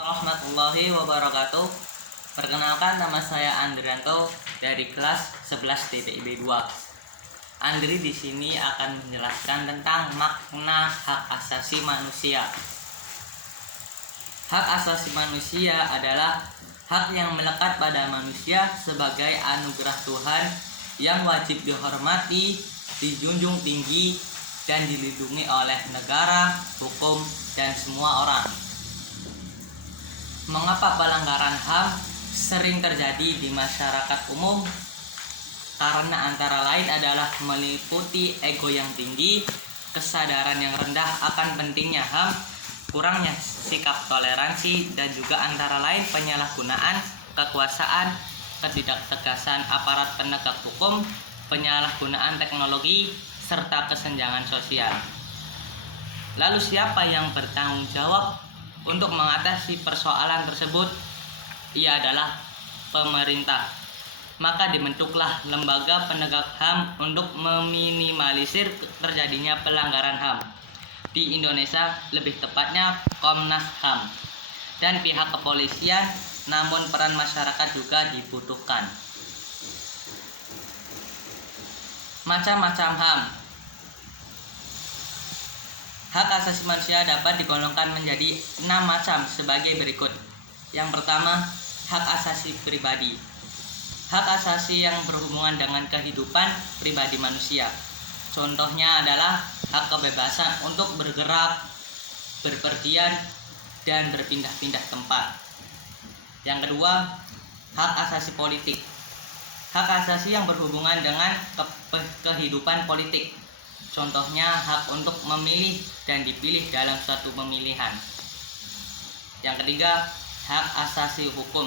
Warahmatullahi wabarakatuh. Perkenalkan, nama saya Andrianto dari kelas 11 TPIB 2. Andri di sini akan menjelaskan tentang makna hak asasi manusia. Hak asasi manusia adalah hak yang melekat pada manusia sebagai anugerah Tuhan yang wajib dihormati, dijunjung tinggi, dan dilindungi oleh negara, hukum, dan semua orang. Mengapa pelanggaran HAM sering terjadi di masyarakat umum? Karena antara lain adalah meliputi ego yang tinggi, kesadaran yang rendah akan pentingnya HAM, kurangnya sikap toleransi, dan juga antara lain penyalahgunaan kekuasaan, ketidaktegasan aparat penegak hukum, penyalahgunaan teknologi, serta kesenjangan sosial. Lalu siapa yang bertanggung jawab untuk mengatasi persoalan tersebut? Ia adalah pemerintah. Maka dibentuklah lembaga penegak HAM untuk meminimalisir terjadinya pelanggaran HAM. Di Indonesia lebih tepatnya Komnas HAM dan pihak kepolisian, namun peran masyarakat juga dibutuhkan. Macam-macam HAM. Hak asasi manusia dapat digolongkan menjadi 6 macam sebagai berikut. Yang pertama, hak asasi pribadi. Hak asasi yang berhubungan dengan kehidupan pribadi manusia. Contohnya adalah hak kebebasan untuk bergerak, berpergian, dan berpindah-pindah tempat. Yang kedua, hak asasi politik. Hak asasi yang berhubungan dengan kehidupan politik. Contohnya hak untuk memilih dan dipilih dalam suatu pemilihan. Yang ketiga, hak asasi hukum.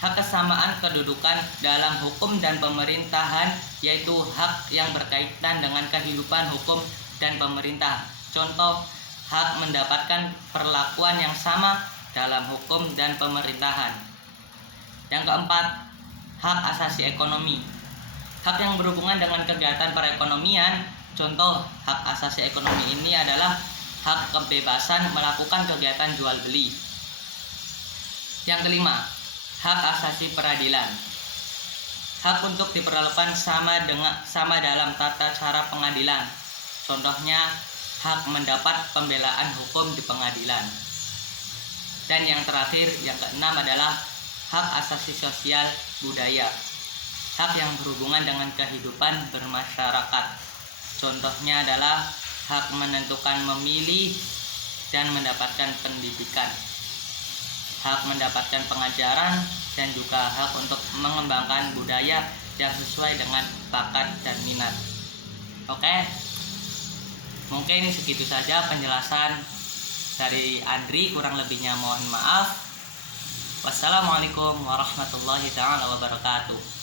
Hak kesamaan kedudukan dalam hukum dan pemerintahan, yaitu hak yang berkaitan dengan kehidupan hukum dan pemerintah. Contoh, hak mendapatkan perlakuan yang sama dalam hukum dan pemerintahan. Yang keempat, hak asasi ekonomi. Hak yang berhubungan dengan kegiatan perekonomian. Contoh hak asasi ekonomi ini adalah hak kebebasan melakukan kegiatan jual beli. Yang kelima, hak asasi peradilan. Hak untuk diperlakukan sama dalam tata cara pengadilan. Contohnya hak mendapat pembelaan hukum di pengadilan. Dan yang terakhir, yang keenam adalah hak asasi sosial budaya. Hak yang berhubungan dengan kehidupan bermasyarakat. Contohnya adalah hak menentukan memilih dan mendapatkan pendidikan, hak mendapatkan pengajaran, dan juga hak untuk mengembangkan budaya yang sesuai dengan bakat dan minat. Oke, mungkin segitu saja penjelasan dari Andri, kurang lebihnya mohon maaf. Wassalamualaikum warahmatullahi wabarakatuh.